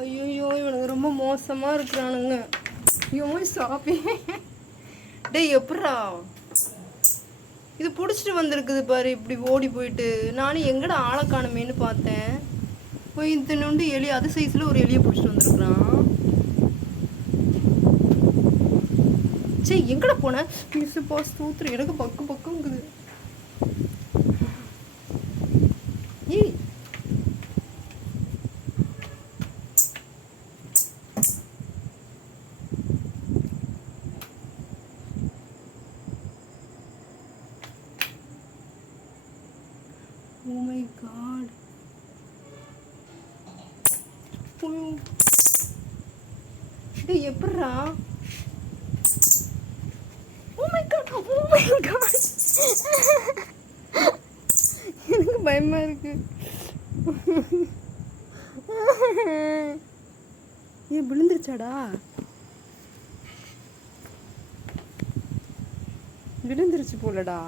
ஐயோ இவனுக்கு ரொம்ப மோசமா இருக்கிறானுங்க. ஐயோ சாப்பி டேய் எப்படா இது பிடிச்சிட்டு வந்திருக்குது பாரு, இப்படி ஓடி போயிட்டு. நானும் எங்கடா ஆளை காணுமேன்னு பார்த்தேன். போய் இத்தனோண்டு எலி அது சைஸில் ஒரு எலியை பிடிச்சிட்டு வந்திருக்கிறான். சரி எங்கடா போன மிஸ் பாஸ் தூத்துரு, எனக்கு பக்கம் பக்கம்ங்குது. ஏய் Oh my god. டேய் எப்படா? Oh my god. Oh my god. எனக்கு பயமா இருக்கு. ஏன் விழுந்துருச்சாடா? விழுந்துருச்சு போலடா.